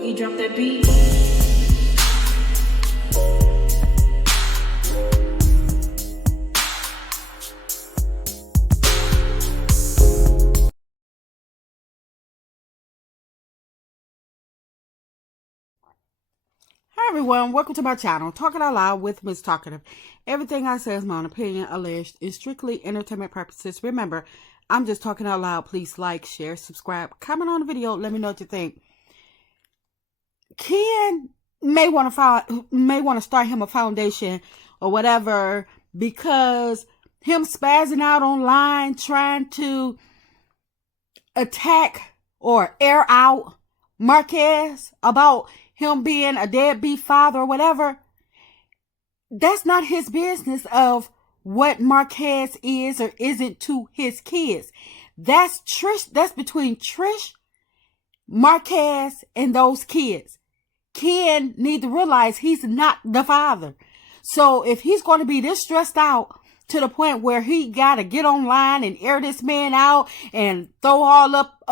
Boogie, drop that beat. Hi everyone, welcome to my channel, Talking Out Loud with Miss Talkative. Everything I say is my own opinion, alleged, is strictly entertainment purposes. Remember, I'm just talking out loud. Please like, share, subscribe, comment on the video. Let me know what you think. Ken may want to start him a foundation or whatever because him spazzing out online trying to attack or air out Marquez about him being a deadbeat father or whatever, that's not his business of what Marquez is or isn't to his kids. That's Trish. That's between Trish, Marquez, and those kids. Ken need to realize he's not the father. So if he's going to be this stressed out to the point where he got to get online and air this man out and throw all up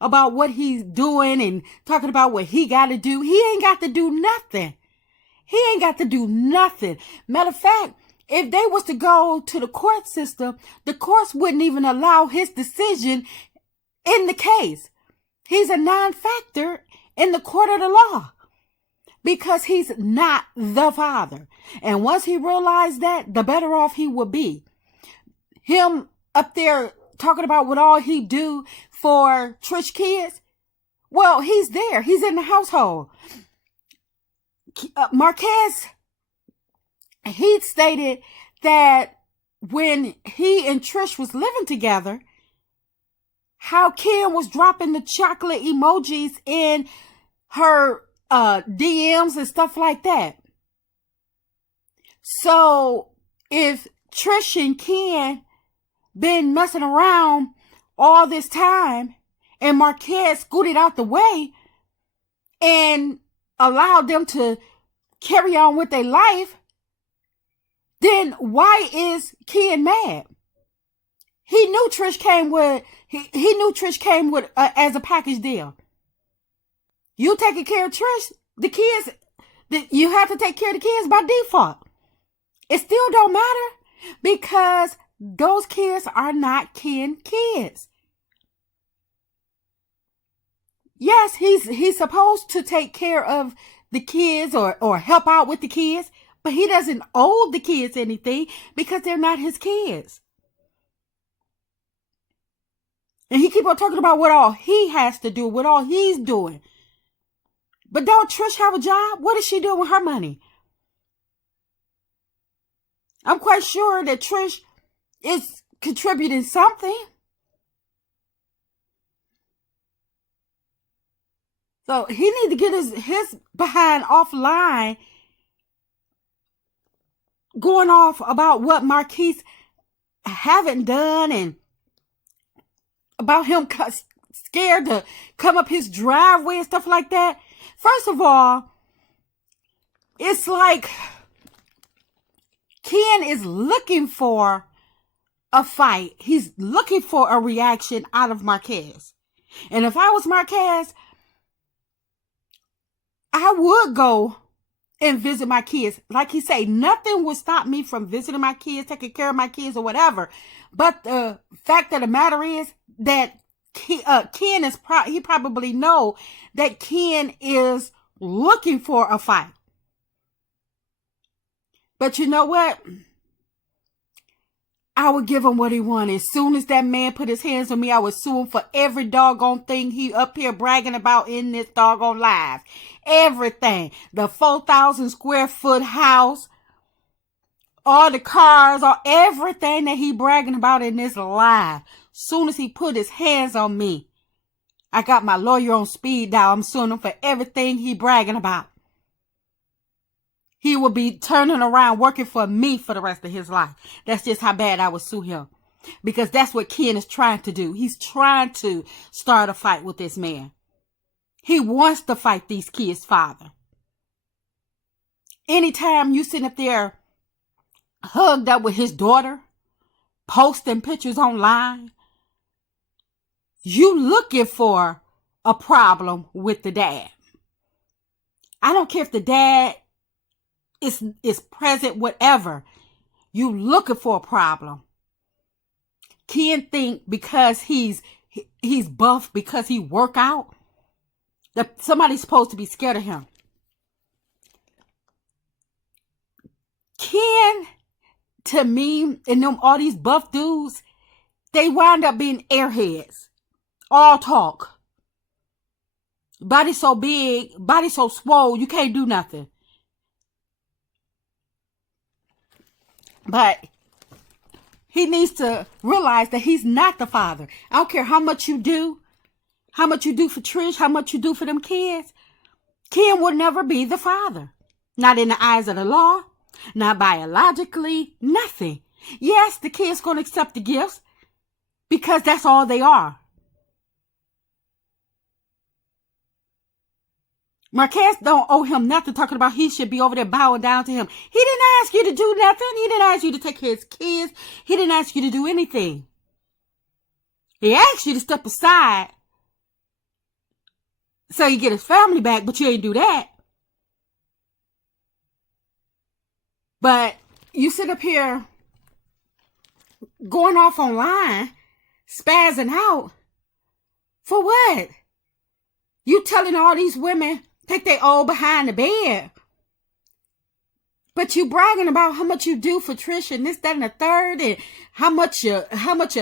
about what he's doing and talking about what he got to do, he ain't got to do nothing. He ain't got to do nothing. Matter of fact, if they was to go to the court system, the courts wouldn't even allow his decision in the case. He's a non-factor in the court of the law because he's not the father. And once he realized that, the better off he would be. Him up there talking about what all he do for Trish kids. Well, he's there. He's in the household. Marquez, he stated that when he and Trish was living together, how Ken was dropping the chocolate emojis in her DMs and stuff like that. So if Trish and Ken been messing around all this time and Marquez scooted out the way and allowed them to carry on with their life, then why is Ken mad? He knew Trish came with as a package deal. You taking care of Trish, the kids, you have to take care of the kids by default. It still don't matter because those kids are not Ken kids. Yes, he's supposed to take care of the kids or help out with the kids, but he doesn't owe the kids anything because they're not his kids. And he keep on talking about what all he has to do, what all he's doing. But don't Trish have a job? What is she doing with her money? I'm quite sure that Trish is contributing something. So he need to get his behind offline going off about what Marquez haven't done and about him scared to come up his driveway and stuff like that. First of all, it's like Ken is looking for a fight. He's looking for a reaction out of Marquez. And if I was Marquez, I would go and visit my kids. Like he say, nothing would stop me from visiting my kids, taking care of my kids or whatever. But the fact of the matter is that Ken is he probably know that Ken is looking for a fight. But you know what? I would give him what he wanted. As soon as that man put his hands on me, I would sue him for every doggone thing he up here bragging about in this doggone live. Everything. The 4,000 square foot house, all the cars, everything that he bragging about in this live. Soon as he put his hands on me, I got my lawyer on speed dial. I'm suing him for everything he bragging about. He will be turning around working for me for the rest of his life. That's just how bad I would sue him. Because that's what Ken is trying to do. He's trying to start a fight with this man. He wants to fight these kids' father. Anytime you sit up there hugged up with his daughter, posting pictures online, you looking for a problem with the dad. I don't care if the dad is present, whatever. You looking for a problem. Ken think because he's buff, because he work out, that somebody's supposed to be scared of him. Ken, to me, and them all these buff dudes, they wind up being airheads. All talk. Body so big, body so swole, you can't do nothing. But he needs to realize that he's not the father. I don't care how much you do for Trish, how much you do for them kids. Ken will never be the father. Not in the eyes of the law, not biologically, nothing. Yes, the kid's going to accept the gifts because that's all they are. Marquez don't owe him nothing, talking about he should be over there bowing down to him. He didn't ask you to do nothing. He didn't ask you to take care of his kids. He didn't ask you to do anything. He asked you to step aside so he get his family back, but you ain't do that. But you sit up here going off online, spazzing out. For what? You telling all these women take their old behind the bed. But you bragging about how much you do for Trish and this, that, and the third, and how much you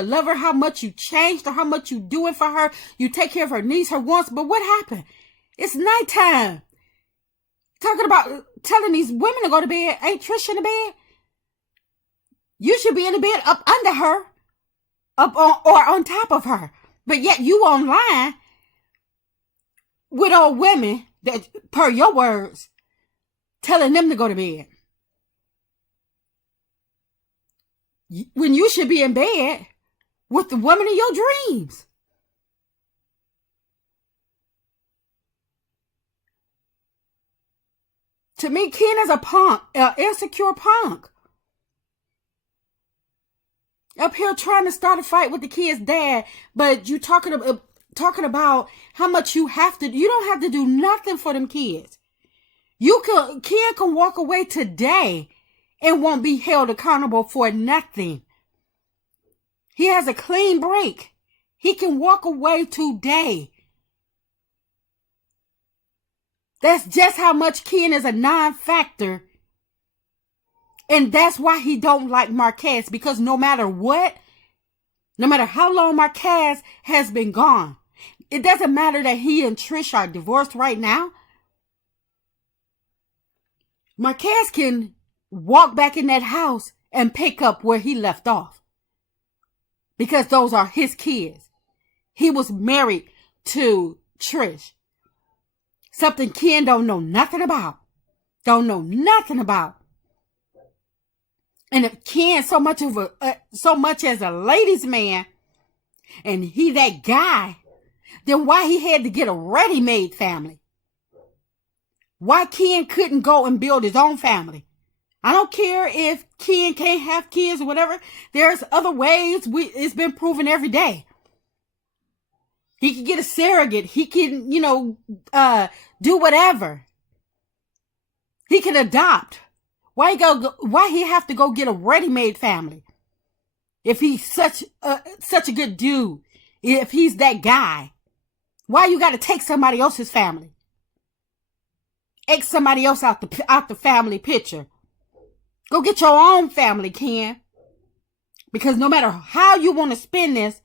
love her, how much you changed her, how much you doing for her. You take care of her needs, her wants. But what happened? It's nighttime. Talking about telling these women to go to bed. Ain't Trish in the bed? You should be in the bed up under her, up on or on top of her. But yet you online with old women that, per your words, telling them to go to bed. When you should be in bed with the woman of your dreams. To me, Ken is a punk, an insecure punk. Up here trying to start a fight with the kid's dad, but you talking about how much you have to. You don't have to do nothing for them kids. Ken can walk away today and won't be held accountable for nothing. He has a clean break. He can walk away today. That's just how much Ken is a non-factor. And that's why he don't like Marquez, because no matter what, no matter how long Marquez has been gone, it doesn't matter that he and Trish are divorced right now. Marquez can walk back in that house and pick up where he left off. Because those are his kids. He was married to Trish. Something Ken don't know nothing about. Don't know nothing about. And if Ken so much as a ladies' man, and he that guy, then why he had to get a ready-made family? Why Ken couldn't go and build his own family? I don't care if Ken can't have kids or whatever. There's other ways. It's been proven every day. He can get a surrogate. He can, do whatever. He can adopt. Why he have to go get a ready-made family? If he's such a good dude, if he's that guy, why you got to take somebody else's family? X somebody else out the family picture. Go get your own family, Ken. Because no matter how you want to spin this,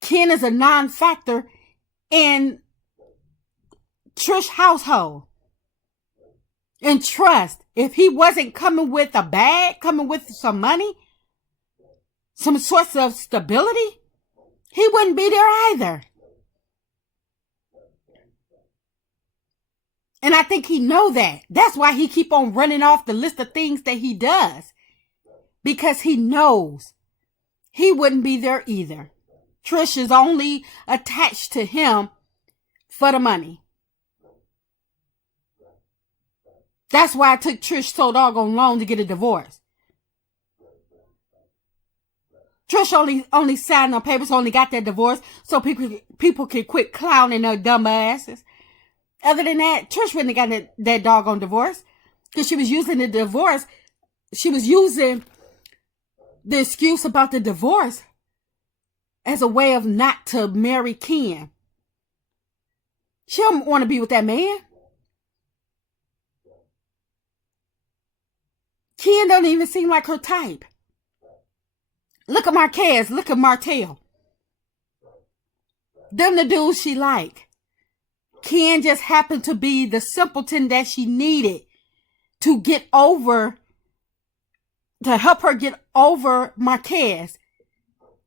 Ken is a non-factor in Trish's household. And trust, if he wasn't coming with a bag, coming with some money, some source of stability, he wouldn't be there either. And I think he know that. That's why he keep on running off the list of things that he does. Because he knows he wouldn't be there either. Trish is only attached to him for the money. That's why it took Trish so doggone long to get a divorce. Trish only signed on papers, only got that divorce so people can quit clowning their dumb asses. Other than that, Trish wouldn't have gotten that doggone divorce because she was using the divorce. She was using the excuse about the divorce as a way of not to marry Ken. She don't want to be with that man. Ken don't even seem like her type. Look at Marquez. Look at Martell. Them the dudes she like. Ken just happened to be the simpleton that she needed to get over, to help her get over Marquez.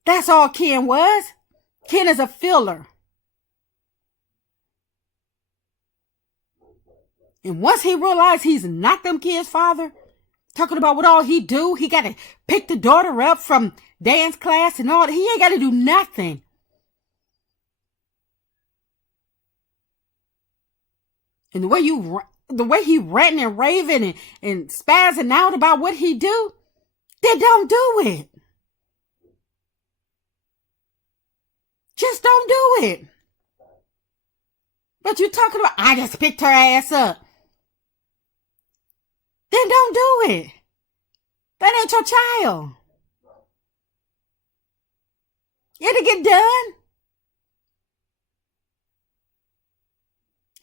That's all Ken was. Ken is a filler. And once he realized he's not them kids' father, talking about what all he do, he got to pick the daughter up from dance class and all. He ain't got to do nothing. And the way he ranting and raving and spazzing out about what he do, they don't do it. Just don't do it. But you talking about, I just picked her ass up. Then don't do it. That ain't your child. It'll get done.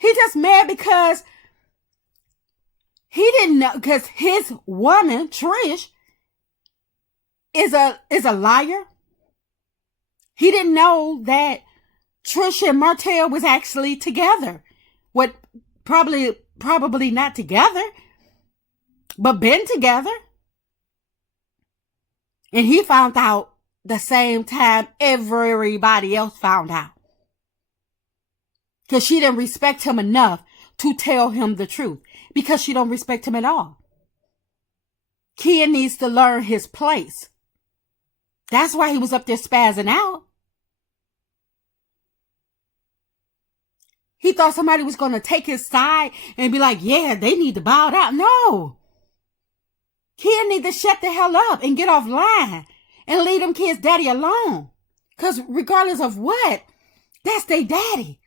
He just mad because he didn't know, because his woman, Trish, is a liar. He didn't know that Trish and Martell was actually together. What, probably not together, but been together. And he found out the same time everybody else found out. Because she didn't respect him enough to tell him the truth. Because she don't respect him at all. Ken needs to learn his place. That's why he was up there spazzing out. He thought somebody was going to take his side and be like, yeah, they need to bow out. No. Ken need to shut the hell up and get offline and leave them kids' daddy alone. Because regardless of what, that's their daddy.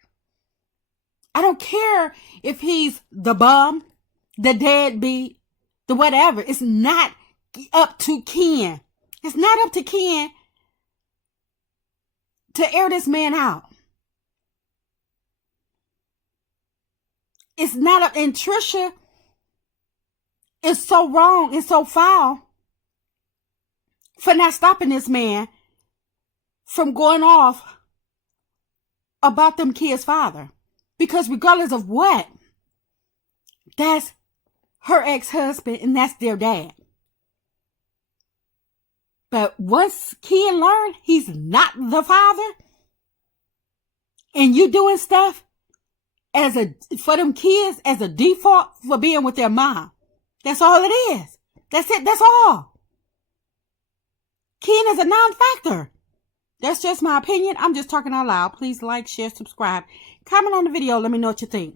I don't care if he's the bum, the deadbeat, the whatever. It's not up to Ken. It's not up to Ken to air this man out. It's not up. And Trisha is so wrong and so foul for not stopping this man from going off about them kids' father. Because regardless of what, that's her ex-husband and that's their dad. But once Ken learned he's not the father, and you doing stuff for them kids as a default for being with their mom, that's all it is. That's it. That's all. Ken is a non-factor. That's just my opinion. I'm just talking out loud. Please like, share, subscribe. Comment on the video. Let me know what you think.